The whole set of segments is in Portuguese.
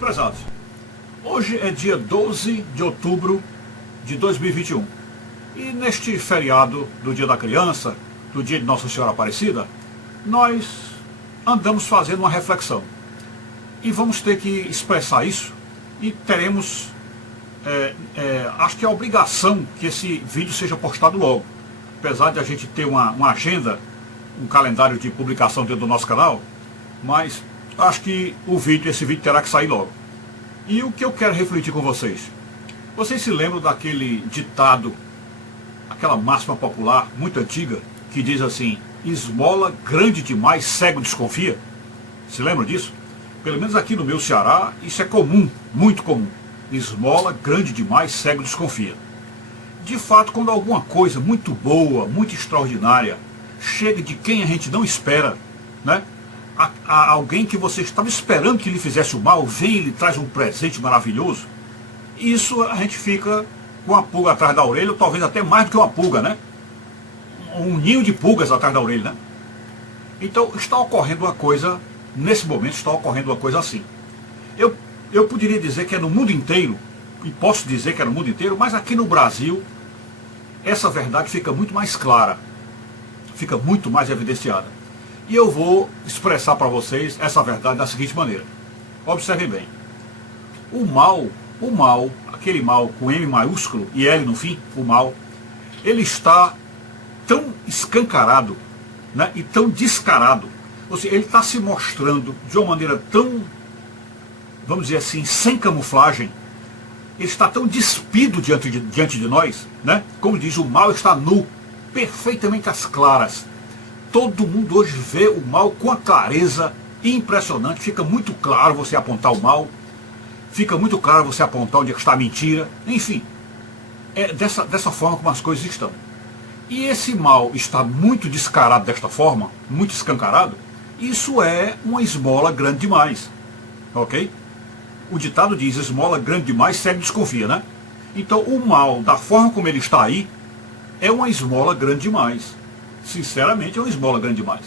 prezados, hoje é dia 12 de outubro de 2021 e neste feriado do Dia da Criança, do Dia de Nossa Senhora Aparecida, nós andamos fazendo uma reflexão e vamos ter que expressar isso e teremos, acho que é a obrigação que esse vídeo seja postado logo, apesar de a gente ter uma agenda, um calendário de publicação dentro do nosso canal, mas acho que esse vídeo terá que sair logo. E o que eu quero refletir com vocês? Vocês se lembram daquele ditado, aquela máxima popular muito antiga, que diz assim: esmola grande demais, cego desconfia? Se lembram disso? Pelo menos aqui no meu Ceará, isso é comum, muito comum. Esmola grande demais, cego desconfia. De fato, quando alguma coisa muito boa, muito extraordinária, chega de quem a gente não espera, né? Alguém que você estava esperando que lhe fizesse o mal, vem e lhe traz um presente maravilhoso, isso a gente fica com a pulga atrás da orelha, ou talvez até mais do que uma pulga, né? Um ninho de pulgas atrás da orelha, né? Então está ocorrendo uma coisa, nesse momento está ocorrendo uma coisa assim. Eu poderia dizer que é no mundo inteiro, e posso dizer que é no mundo inteiro, mas aqui no Brasil, essa verdade fica muito mais clara, fica muito mais evidenciada. E eu vou expressar para vocês essa verdade da seguinte maneira. Observem bem. O mal, aquele mal com M maiúsculo e L no fim, o mal, ele está tão escancarado, né, e tão descarado. Ou seja, ele está se mostrando de uma maneira tão, vamos dizer assim, sem camuflagem. Ele está tão despido diante de nós, né? Como diz, o mal está nu, perfeitamente às claras. Todo mundo hoje vê o mal com a clareza impressionante. Fica muito claro você apontar o mal. Fica muito claro você apontar onde está a mentira. Enfim, é dessa forma como as coisas estão. E esse mal está muito descarado desta forma, muito escancarado. Isso é uma esmola grande demais. Ok? O ditado diz, esmola grande demais, cego desconfia, né? Então o mal, da forma como ele está aí, é uma esmola grande demais. Sinceramente, é uma esmola grande demais.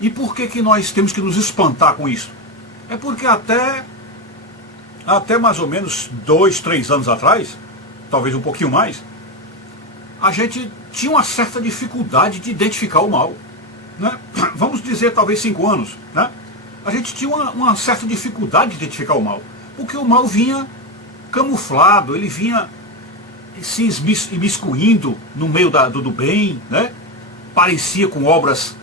E por que nós temos que nos espantar com isso? É porque até mais ou menos 2, 3 anos atrás, talvez um pouquinho mais, a gente tinha uma certa dificuldade de identificar o mal, né? Vamos dizer talvez 5 anos, né? A gente tinha uma certa dificuldade de identificar o mal, porque o mal vinha camuflado, ele vinha se imiscuindo no meio do bem, né? Parecia com obras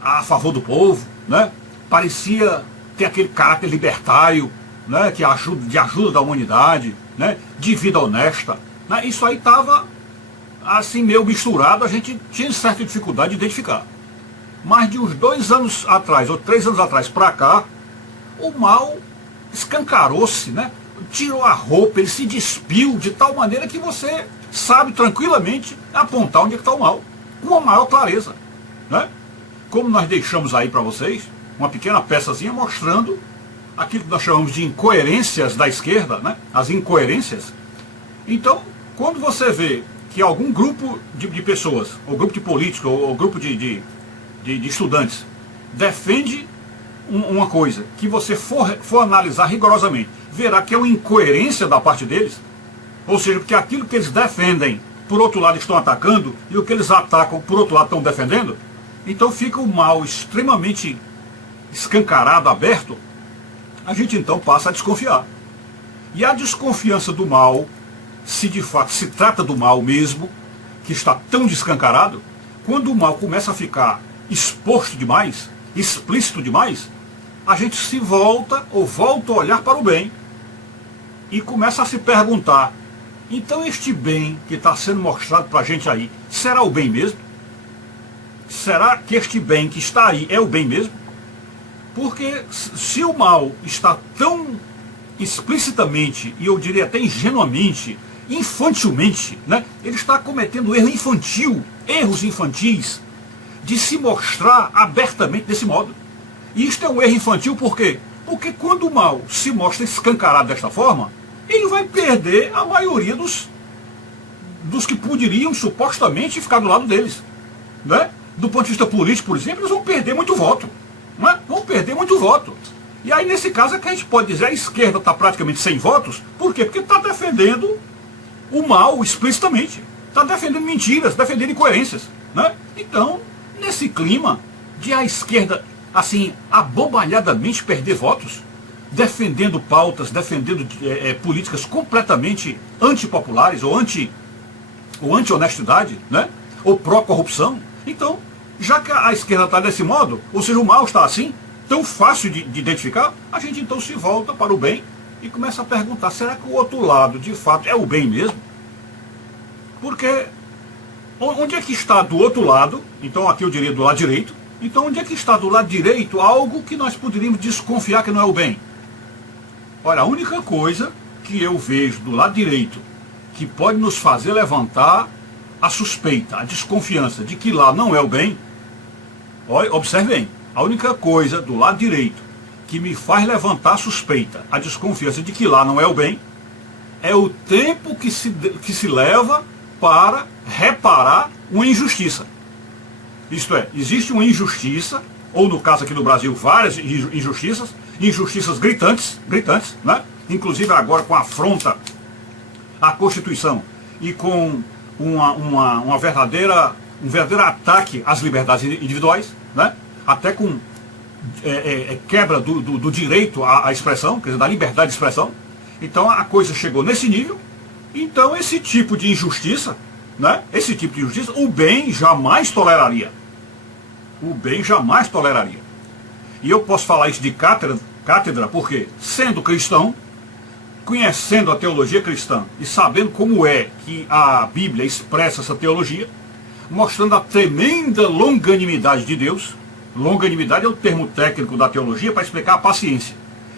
a favor do povo, né? Parecia ter aquele caráter libertário, né? De ajuda da humanidade, né? De vida honesta, né? Isso aí estava assim meio misturado, a gente tinha certa dificuldade de identificar. Mas de uns 2 anos atrás, ou 3 anos atrás para cá, o mal escancarou-se, né? Tirou a roupa, ele se despiu de tal maneira que você sabe tranquilamente apontar onde é que está o mal, com a maior clareza, né? Como nós deixamos aí para vocês, uma pequena peçazinha mostrando aquilo que nós chamamos de incoerências da esquerda, né? As incoerências. Então, quando você vê que algum grupo de pessoas, ou grupo de políticos, ou grupo de estudantes, defende uma coisa, que você for analisar rigorosamente, verá que é uma incoerência da parte deles, ou seja, porque aquilo que eles defendem, por outro lado estão atacando, e o que eles atacam, por outro lado estão defendendo, então fica o mal extremamente escancarado, aberto, a gente então passa a desconfiar. E a desconfiança do mal, se de fato se trata do mal mesmo, que está tão descancarado, quando o mal começa a ficar exposto demais, explícito demais, a gente se volta a olhar para o bem e começa a se perguntar: então este bem que está sendo mostrado para a gente aí, será o bem mesmo? Será que este bem que está aí é o bem mesmo? Porque se o mal está tão explicitamente, e eu diria até ingenuamente, infantilmente, né? Ele está cometendo erros infantis, de se mostrar abertamente desse modo. E isto é um erro infantil por quê? Porque quando o mal se mostra escancarado desta forma, ele vai perder a maioria dos que poderiam supostamente ficar do lado deles, né? Do ponto de vista político, por exemplo, eles vão perder muito voto, né? Vão perder muito voto. E aí, nesse caso, é que a gente pode dizer a esquerda está praticamente sem votos. Por quê? Porque está defendendo o mal explicitamente. Está defendendo mentiras, defendendo incoerências. Né? Então, nesse clima de a esquerda, assim, abobalhadamente perder votos, defendendo pautas, defendendo políticas completamente antipopulares ou anti-honestidade, né? Ou pró-corrupção. Então, já que a esquerda está desse modo, ou seja, o mal está assim, tão fácil de identificar, a gente então se volta para o bem e começa a perguntar, será que o outro lado, de fato, é o bem mesmo? Porque onde é que está do outro lado, então aqui eu diria do lado direito, então onde é que está do lado direito algo que nós poderíamos desconfiar que não é o bem? Olha, a única coisa que eu vejo do lado direito que pode nos fazer levantar a suspeita, a desconfiança de que lá não é o bem, olha, observe bem, a única coisa do lado direito que me faz levantar a suspeita, a desconfiança de que lá não é o bem, é o tempo que se leva para reparar uma injustiça. Isto é, existe uma injustiça, ou no caso aqui no Brasil, várias injustiças gritantes, né? Inclusive agora com a afronta à Constituição e com um verdadeiro ataque às liberdades individuais, né? Até com quebra do direito à expressão, quer dizer, da liberdade de expressão. Então a coisa chegou nesse nível. Então esse tipo de injustiça, né? Esse tipo de injustiça, o bem jamais toleraria. O bem jamais toleraria. E eu posso falar isso de cátedra porque, sendo cristão, conhecendo a teologia cristã e sabendo como é que a Bíblia expressa essa teologia, mostrando a tremenda longanimidade de Deus. Longanimidade é o termo técnico da teologia para explicar a paciência.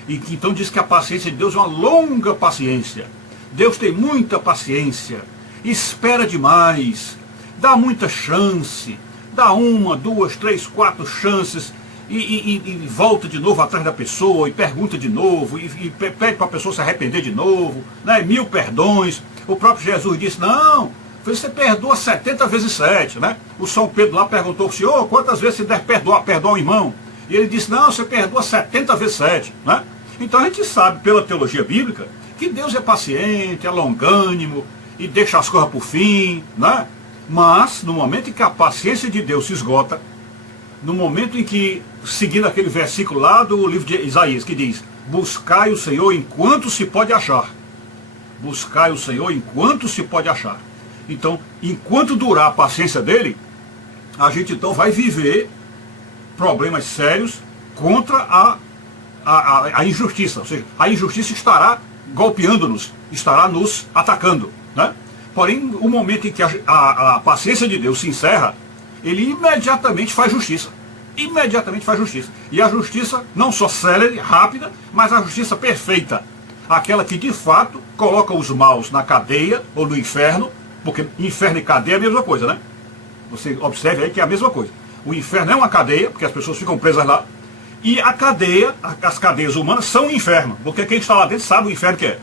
E que então diz que a paciência de Deus é uma longa paciência. Deus tem muita paciência, espera demais, dá muita chance, dá 1, 2, 3, 4 chances e volta de novo atrás da pessoa e pergunta de novo e pede para a pessoa se arrepender de novo, né? 1000 perdões. O próprio Jesus disse, não, você perdoa 70 vezes 7, né? O São Pedro lá perguntou ao Senhor, quantas vezes você deve perdoar o irmão? E ele disse, não, você perdoa 70 vezes 7, né? Então a gente sabe pela teologia bíblica que Deus é paciente, é longânimo e deixa as coisas por fim, né? Mas no momento em que a paciência de Deus se esgota, no momento em que, seguindo aquele versículo lá do livro de Isaías, que diz, buscai o Senhor enquanto se pode achar. Buscai o Senhor enquanto se pode achar. Então, enquanto durar a paciência dele, a gente então vai viver problemas sérios contra a injustiça. Ou seja, a injustiça estará golpeando-nos, estará nos atacando, né? Porém, o momento em que a paciência de Deus se encerra, ele imediatamente faz justiça. Imediatamente faz justiça. E a justiça não só célere, rápida, mas a justiça perfeita. Aquela que de fato coloca os maus na cadeia ou no inferno, porque inferno e cadeia é a mesma coisa, né? Você observe aí que é a mesma coisa. O inferno é uma cadeia, porque as pessoas ficam presas lá, e a cadeia, as cadeias humanas são o inferno, porque quem está lá dentro sabe o inferno que é.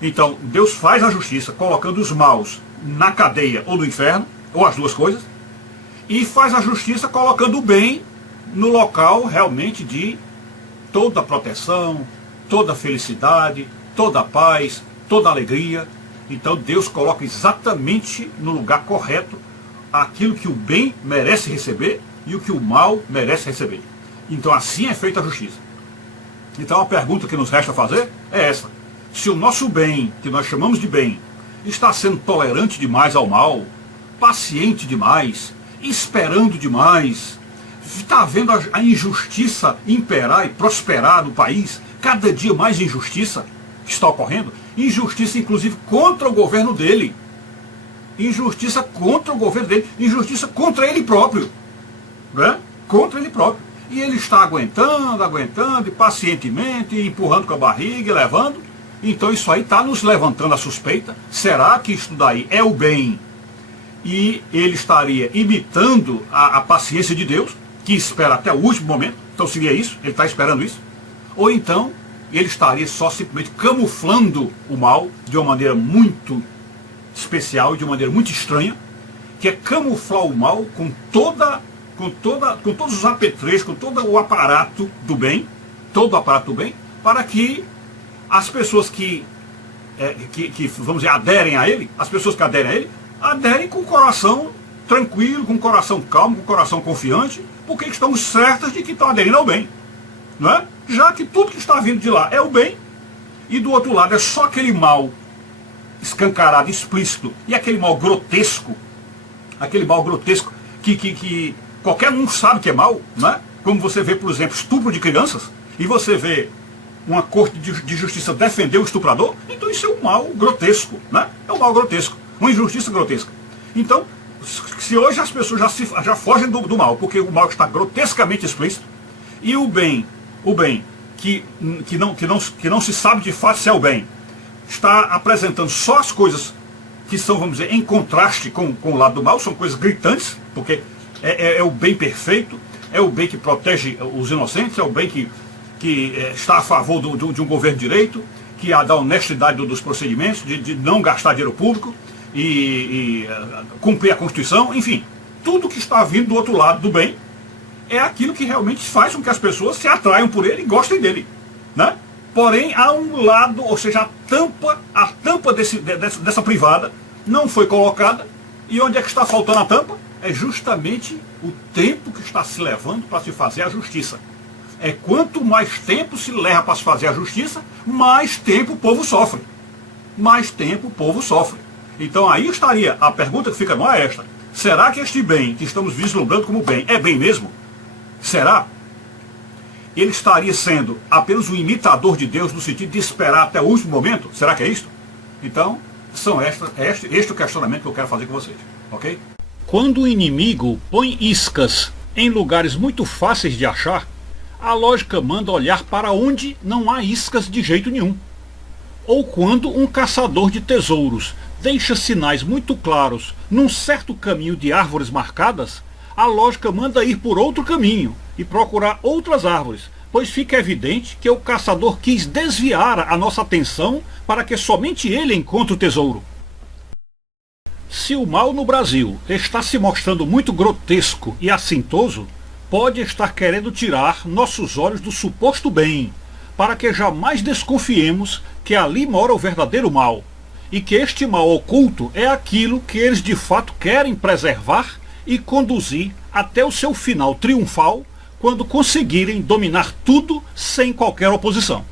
Então, Deus faz a justiça colocando os maus na cadeia ou no inferno, ou as duas coisas, e faz a justiça colocando o bem no local realmente de toda proteção, toda felicidade, toda paz, toda alegria. Então Deus coloca exatamente no lugar correto aquilo que o bem merece receber e o que o mal merece receber. Então assim é feita a justiça. Então a pergunta que nos resta fazer é essa. Se o nosso bem, que nós chamamos de bem, está sendo tolerante demais ao mal, paciente demais, esperando demais, está vendo a injustiça imperar e prosperar no país, cada dia mais injustiça que está ocorrendo, injustiça inclusive contra o governo dele, injustiça contra o governo dele, injustiça contra ele próprio, né? Contra ele próprio. E ele está aguentando, e pacientemente, empurrando com a barriga, e levando. Então isso aí está nos levantando a suspeita, será que isso daí é o bem? E ele estaria imitando a paciência de Deus, que espera até o último momento, então seria isso, ele está esperando isso? Ou então ele estaria só simplesmente camuflando o mal de uma maneira muito especial, de uma maneira muito estranha, que é camuflar o mal com todos os apetrechos, com todo o aparato do bem, todo o aparato do bem, para que as pessoas que vamos dizer, aderem a ele, as pessoas que aderem a ele, aderem com o coração tranquilo, com o coração calmo, com o coração confiante, porque estão certas de que estão aderindo ao bem. Não é? Já que tudo que está vindo de lá é o bem, e do outro lado é só aquele mal escancarado, explícito, e aquele mal grotesco que qualquer um sabe que é mal, né? Como você vê, por exemplo, estupro de crianças, e você vê uma corte de justiça defender o estuprador, então isso é um mal grotesco, né? É um mal grotesco, uma injustiça grotesca. Então, se hoje as pessoas já fogem do mal, porque o mal está grotescamente explícito, e o bem que não se sabe de fato se é o bem, está apresentando só as coisas que são, vamos dizer, em contraste com o lado do mal, são coisas gritantes, porque é o bem perfeito, é o bem que protege os inocentes, é o bem que está a favor de um governo de direito, que dá honestidade dos procedimentos, de não gastar dinheiro público e cumprir a Constituição, enfim, tudo que está vindo do outro lado do bem é aquilo que realmente faz com que as pessoas se atraiam por ele e gostem dele, né? Porém, há um lado, ou seja, a tampa dessa privada não foi colocada, e onde é que está faltando a tampa? É justamente o tempo que está se levando para se fazer a justiça. É quanto mais tempo se leva para se fazer a justiça, mais tempo o povo sofre. Mais tempo o povo sofre. Então aí estaria, a pergunta que fica não é esta: será que este bem que estamos vislumbrando como bem é bem mesmo? Será? Ele estaria sendo apenas um imitador de Deus no sentido de esperar até o último momento? Será que é isso? Então, este o questionamento que eu quero fazer com vocês, ok? Quando o inimigo põe iscas em lugares muito fáceis de achar, a lógica manda olhar para onde não há iscas de jeito nenhum. Ou quando um caçador de tesouros deixa sinais muito claros num certo caminho de árvores marcadas, a lógica manda ir por outro caminho e procurar outras árvores, pois fica evidente que o caçador quis desviar a nossa atenção para que somente ele encontre o tesouro. Se o mal no Brasil está se mostrando muito grotesco e assintoso, pode estar querendo tirar nossos olhos do suposto bem, para que jamais desconfiemos que ali mora o verdadeiro mal, e que este mal oculto é aquilo que eles de fato querem preservar e conduzir até o seu final triunfal, quando conseguirem dominar tudo sem qualquer oposição.